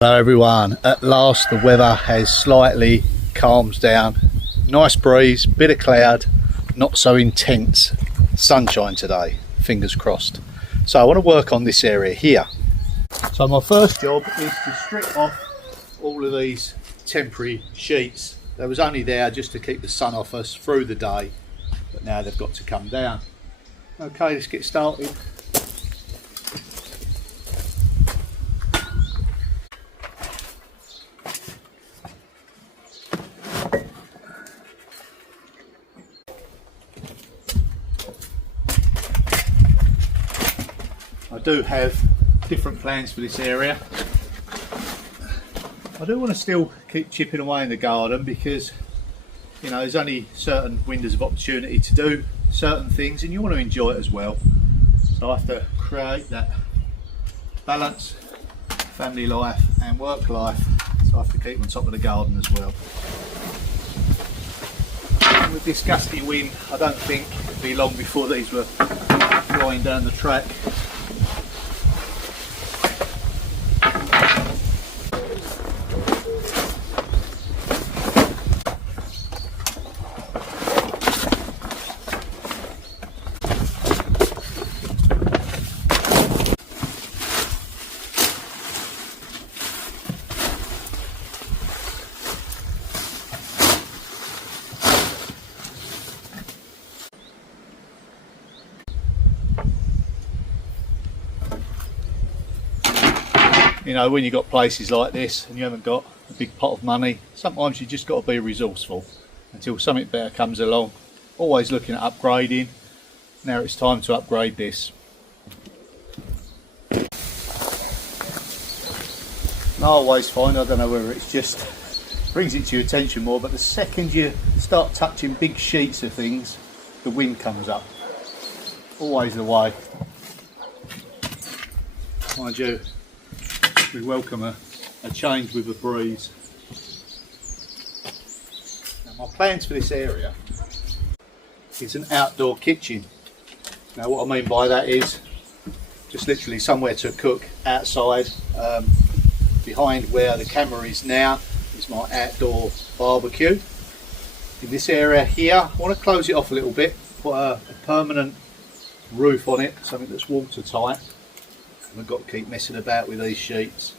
Hello everyone, at last the weather has slightly calmed down. Nice breeze, bit of cloud, not so intense sunshine today, fingers crossed. So I want to work on this area here. So my first job is to strip off all of these temporary sheets. They was only there just to keep the sun off us through the day, but now they've got to come down. Okay, let's get started. I do have different plans for this area. I do want to still keep chipping away in the garden because, you know, there's only certain windows of opportunity to do certain things and you want to enjoy it as well. So I have to create that balance, family life and work life. So I have to keep on top of the garden as well. And with this gusty wind, I don't think it'll be long before these were flying down the track. You know, when you've got places like this and you haven't got a big pot of money, sometimes you just got to be resourceful until something better comes along. Always looking at upgrading. Now it's time to upgrade this. I always find, I don't know whether it's just brings it to your attention more, but the second you start touching big sheets of things, the wind comes up. Always the way. Mind you, we welcome a change with a breeze. Now my plans for this area is an outdoor kitchen. Now what I mean by that is just literally somewhere to cook outside. Behind where the camera is now is my outdoor barbecue. In this area here, I want to close it off a little bit, put a permanent roof on it, something that's watertight. We've got to keep messing about with these sheets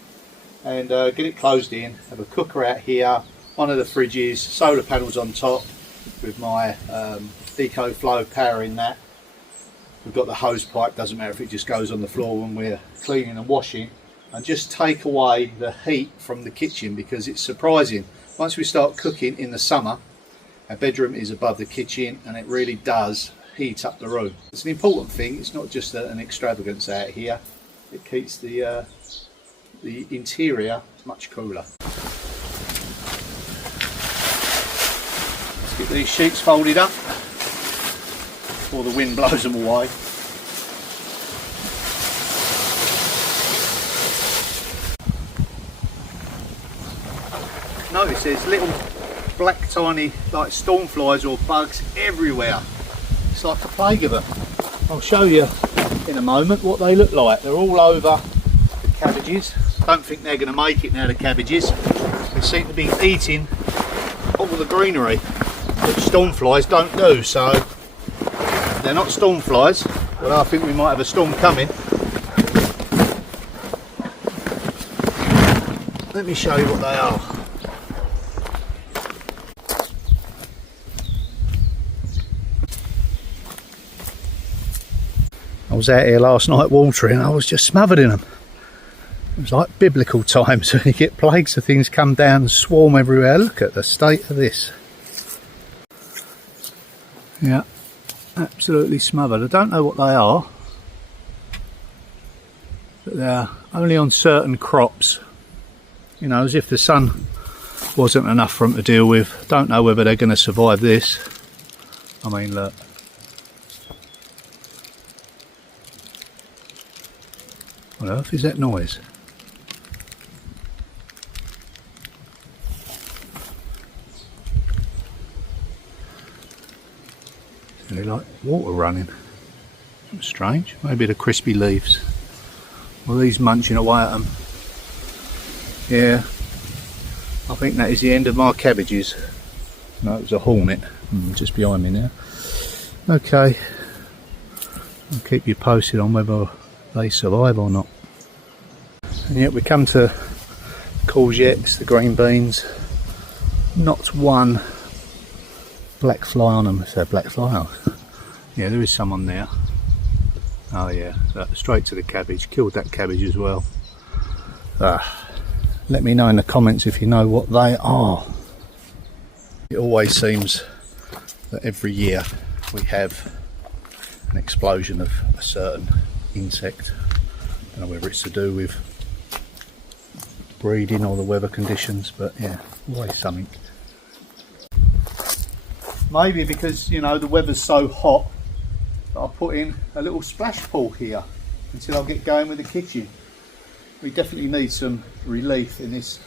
and get it closed in. Have a cooker out here, one of the fridges, solar panels on top with my EcoFlow powering that. We've got the hose pipe, doesn't matter if it just goes on the floor when we're cleaning and washing, and just take away the heat from the kitchen because it's surprising. Once we start cooking in the summer, our bedroom is above the kitchen and it really does heat up the room. It's an important thing, it's not just an extravagance out here. It keeps the interior much cooler. Let's get these sheets folded up before the wind blows them away. Notice there's little black tiny like storm flies or bugs everywhere. It's like a plague of them. I'll show you in a moment what they look like. They're all over the cabbages. Don't think they're going to make it now, the cabbages. They seem to be eating all the greenery, which storm flies don't do. So they're not storm flies, but I think we might have a storm coming. Let me show you what they are. I was out here last night watering, I was just smothered in them. It was like biblical times when you get plagues of things come down and swarm everywhere. Look at the state of this. Yeah, absolutely smothered. I don't know what they are, but they're only on certain crops. You know, as if the sun wasn't enough for them to deal with. Don't know whether they're going to survive this. I mean, look. What on earth is that noise? They like water running. Strange. Maybe the crispy leaves. Well, these munching away at them. Yeah, I think that is the end of my cabbages. No, it was a hornet just behind me now. Okay, I'll keep you posted on whether they survive or not. And yet we come to courgettes, the green beans. Not one black fly on them. Is there a black fly on? Yeah, there is some on there. Oh yeah, straight to the cabbage. Killed that cabbage as well. Let me know in the comments if you know what they are. It always seems that every year we have an explosion of a certain insect. I don't know whether it's to do with breeding or the weather conditions, but yeah, always something. Maybe because, you know, the weather's so hot that I'll put in a little splash pool here until I get going with the kitchen. We definitely need some relief in this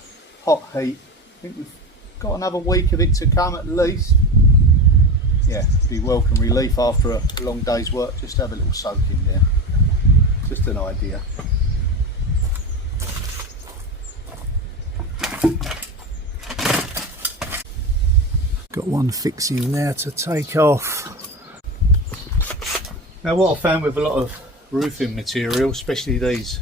hot heat. I think we've got another week of it to come at least. Yeah, be welcome relief after a long day's work. Just have a little soak in there. Just an idea. Got one fixing there to take off. Now what I found with a lot of roofing material, especially these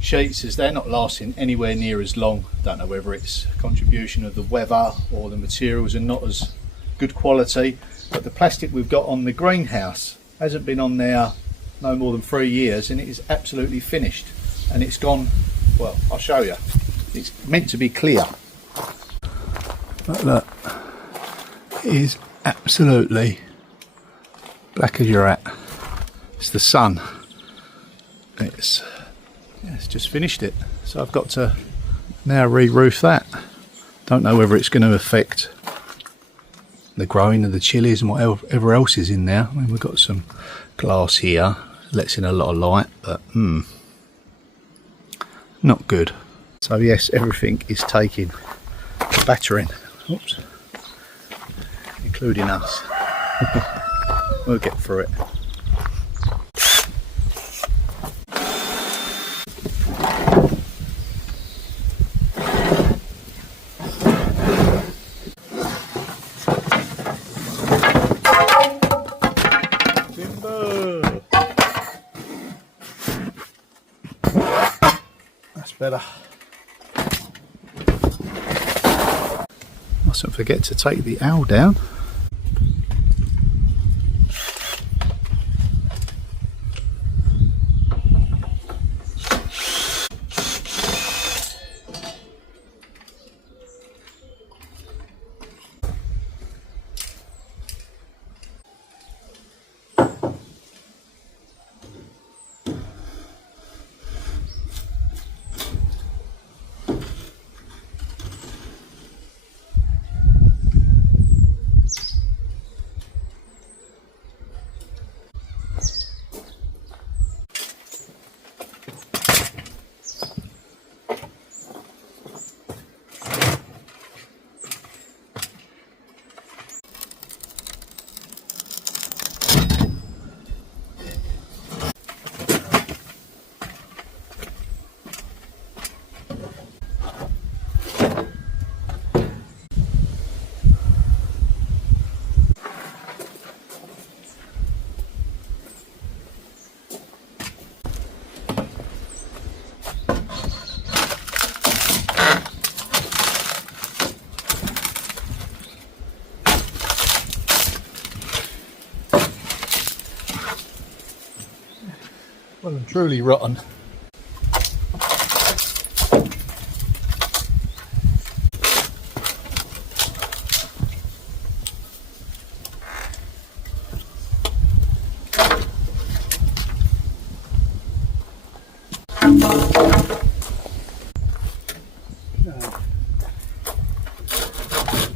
sheets, is they're not lasting anywhere near as long. Don't know whether it's a contribution of the weather or the materials are not as good quality, but the plastic we've got on the greenhouse hasn't been on there no more than 3 years and it is absolutely finished, and it's gone, well, I'll show you, it's meant to be clear, but look, it is absolutely black as you're at. It's the sun. It's just finished it, so I've got to now re-roof that. Don't know whether it's going to affect the growing of the chilies and whatever else is in there. I mean, we've got some glass here, lets in a lot of light, but not good. So yes, everything is taking battering. Oops. Including us. We'll get through it. Timber. That's better. Mustn't forget to take the owl down. Well and truly rotten.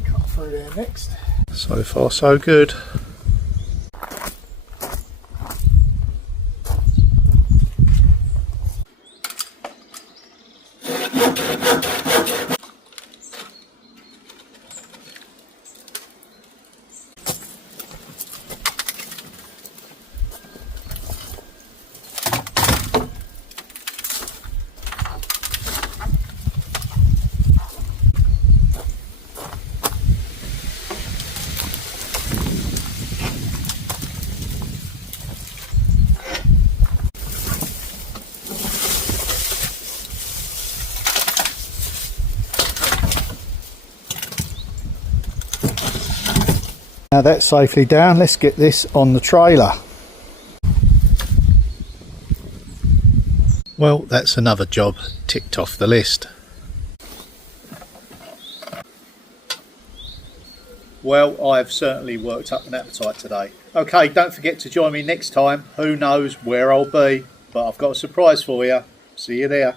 Cut through there next. So far so good. Now that's safely down, let's get this on the trailer. Well, that's another job ticked off the list. Well, I've certainly worked up an appetite today. Okay, don't forget to join me next time. Who knows where I'll be, but I've got a surprise for you. See you there.